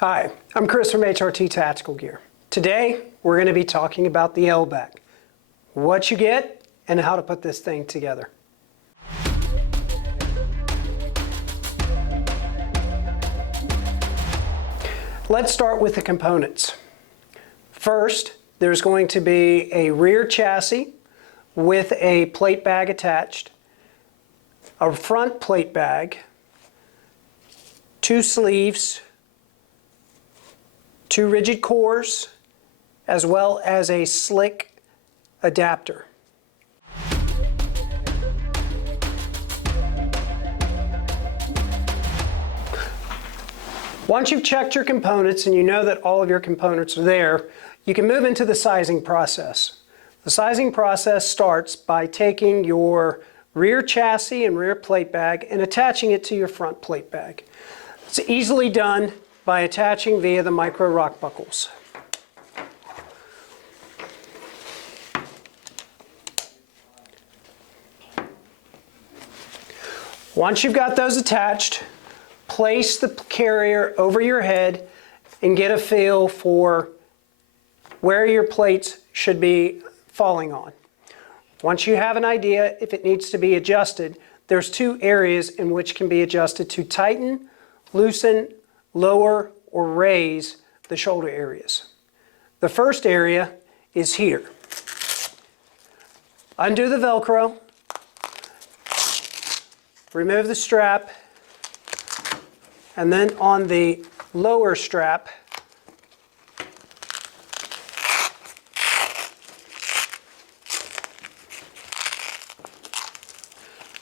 Hi, I'm Chris from HRT Tactical Gear. Today, we're going to be talking about the LBAC, what you get, and how to put this thing together. Let's start with the components. First, there's going to be a rear chassis with a plate bag attached, a front plate bag, two sleeves, two rigid cores, as well as a slick adapter. Once you've checked your components and you know that all of your components are there, you can move into the sizing process. The sizing process starts by taking your rear chassis and rear plate bag and attaching it to your front plate bag. It's easily done by attaching via the micro rock buckles. Once you've got those attached, place the carrier over your head and get a feel for where your plates should be falling on. Once you have an idea if it needs to be adjusted, there's two areas in which can be adjusted to tighten, loosen, lower, or raise the shoulder areas. The first area is here. Undo the Velcro, remove the strap, and then on the lower strap,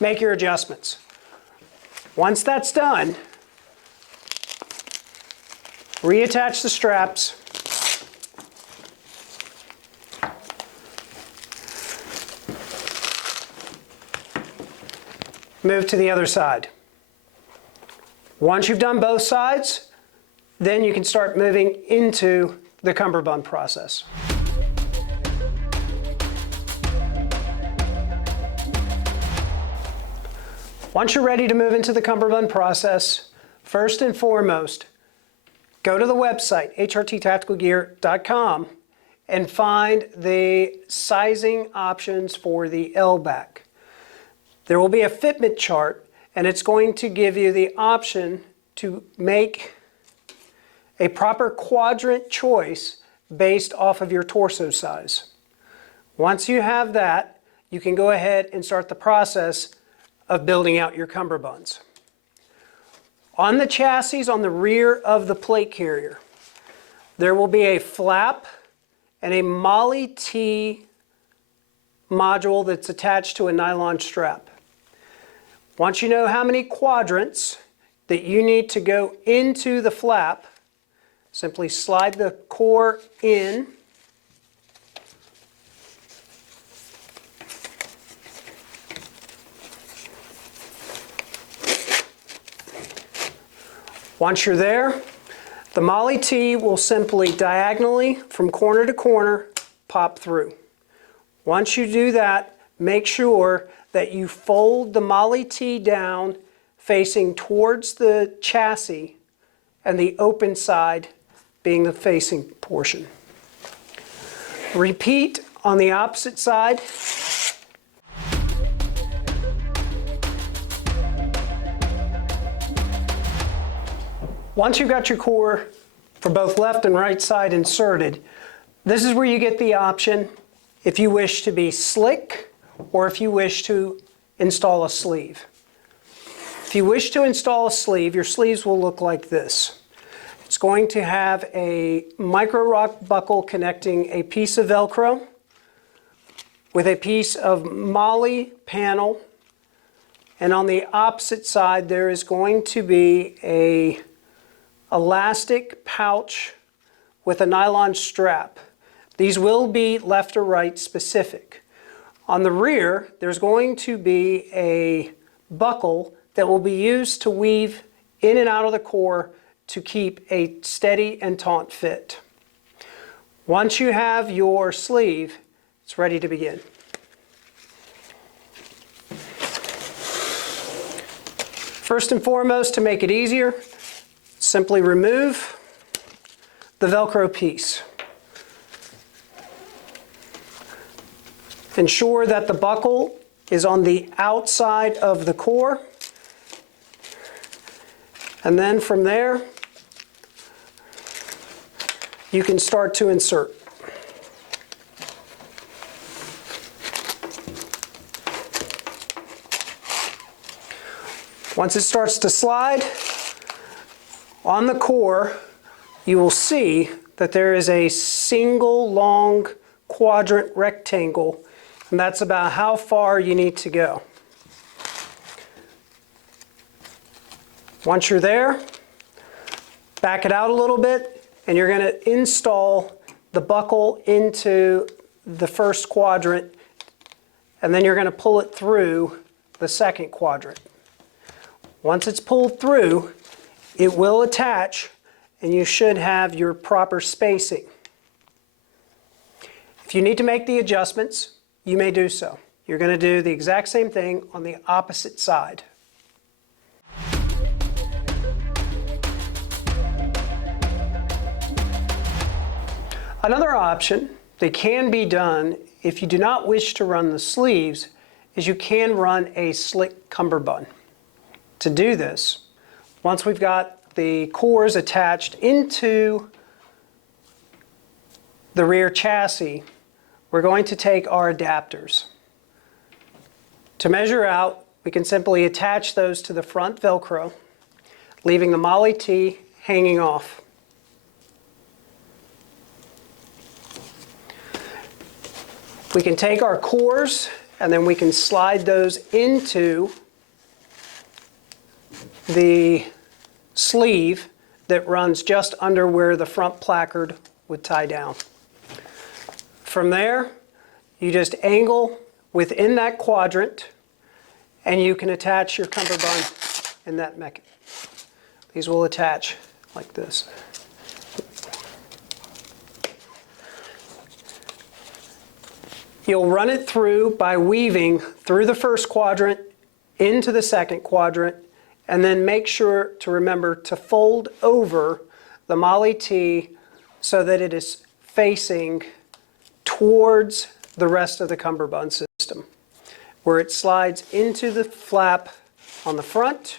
make your adjustments. Once that's done, reattach the straps, move to the other side. Once you've done both sides, then you can start moving into the cummerbund process. Once you're ready to move into the cummerbund process, first and foremost, go to the website, HRTTacticalGear.com, and find the sizing options for the LBAC. There will be a fitment chart, and it's going to give you the option to make a proper quadrant choice based off of your torso size. Once you have that, you can go ahead and start the process of building out your cummerbunds. On the chassis on the rear of the plate carrier, there will be a flap and a Molly T module that's attached to a nylon strap. Once you know how many quadrants that you need to go into the flap, simply slide the core in, once you're there, the Molly T will simply diagonally from corner to corner pop through. Once you do that, make sure that you fold the Molly T down facing towards the chassis and the open side being the facing portion. Repeat on the opposite side. Once you've got your core for both left and right side inserted, this is where you get the option if you wish to be slick or if you wish to install a sleeve. If you wish to install a sleeve, your sleeves will look like this. It's going to have a micro rock buckle connecting a piece of Velcro with a piece of Molly panel, and on the opposite side there is going to be a elastic pouch with a nylon strap. These will be left or right specific. On the rear, there's going to be a buckle that will be used to weave in and out of the core to keep a steady and taut fit. Once you have your sleeve, it's ready to begin. First and foremost, to make it easier, simply remove the Velcro piece. Ensure that the buckle is on the outside of the core. And then from there, you can start to insert. Once it starts to slide, on the core, you will see that there is a single long quadrant rectangle, and that's about how far you need to go. Once you're there, back it out a little bit, and you're going to install the buckle into the first quadrant, and then you're going to pull it through the second quadrant. Once it's pulled through, it will attach, and you should have your proper spacing. If you need to make the adjustments, you may do so. You're going to do the exact same thing on the opposite side. Another option that can be done if you do not wish to run the sleeves is you can run a slick cummerbund. To do this, once we've got the cores attached into the rear chassis, we're going to take our adapters. To measure out, we can simply attach those to the front Velcro, leaving the Molly T hanging off. We can take our cores and then we can slide those into the sleeve that runs just under where the front placard would tie down. From there, you just angle within that quadrant and you can attach your cummerbund in that mechanism. These will attach like this. You'll run it through by weaving through the first quadrant into the second quadrant, and then make sure to remember to fold over the Molly T so that it is facing towards the rest of the cummerbund system, where it slides into the flap on the front.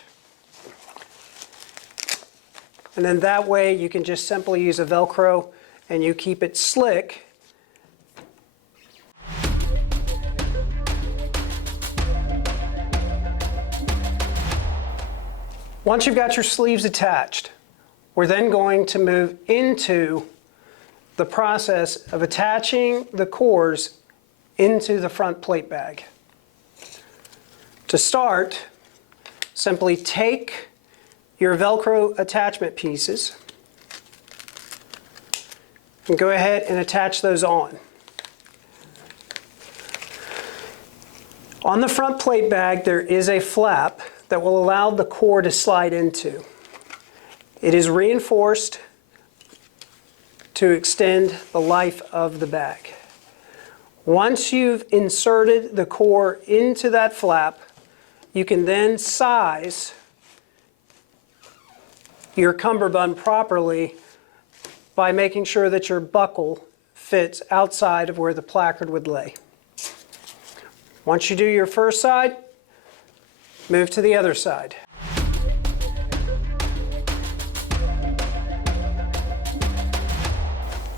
And then that way you can just simply use a Velcro and you keep it slick. Once you've got your sleeves attached, we're then going to move into the process of attaching the cores into the front plate bag. To start, simply take your Velcro attachment pieces and go ahead and attach those on. On the front plate bag, there is a flap that will allow the core to slide into. It is reinforced to extend the life of the bag. Once you've inserted the core into that flap, you can then size your cummerbund properly by making sure that your buckle fits outside of where the placard would lay. Once you do your first side, move to the other side.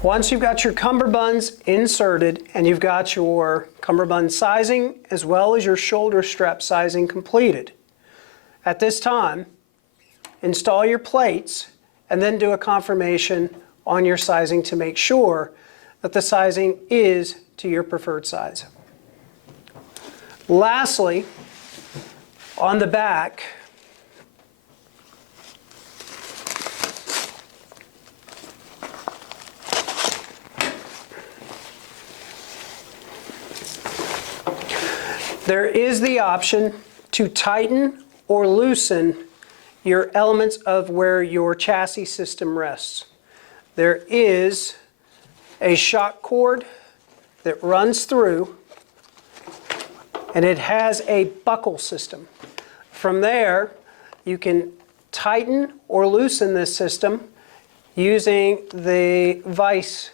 Once you've got your cummerbunds inserted and you've got your cummerbund sizing as well as your shoulder strap sizing completed, at this time, install your plates and then do a confirmation on your sizing to make sure that the sizing is to your preferred size. Lastly, on the back, there is the option to tighten or loosen your elements of where your chassis system rests. There is a shock cord that runs through, and it has a buckle system. From there, you can tighten or loosen this system using the vise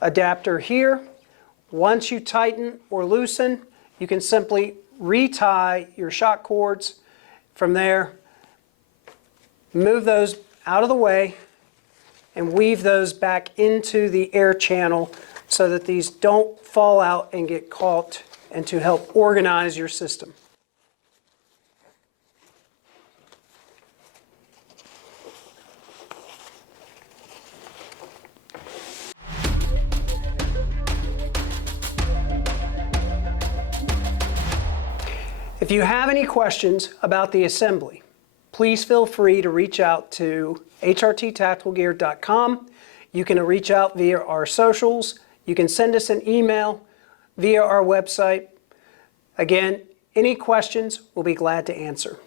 adapter here. Once you tighten or loosen, you can simply retie your shock cords. From there, move those out of the way and weave those back into the air channel so that these don't fall out and get caught, and to help organize your system. If you have any questions about the assembly, please feel free to reach out to HRTtacticalgear.com. You can reach out via our socials. You can send us an email via our website. Again, any questions, we'll be glad to answer.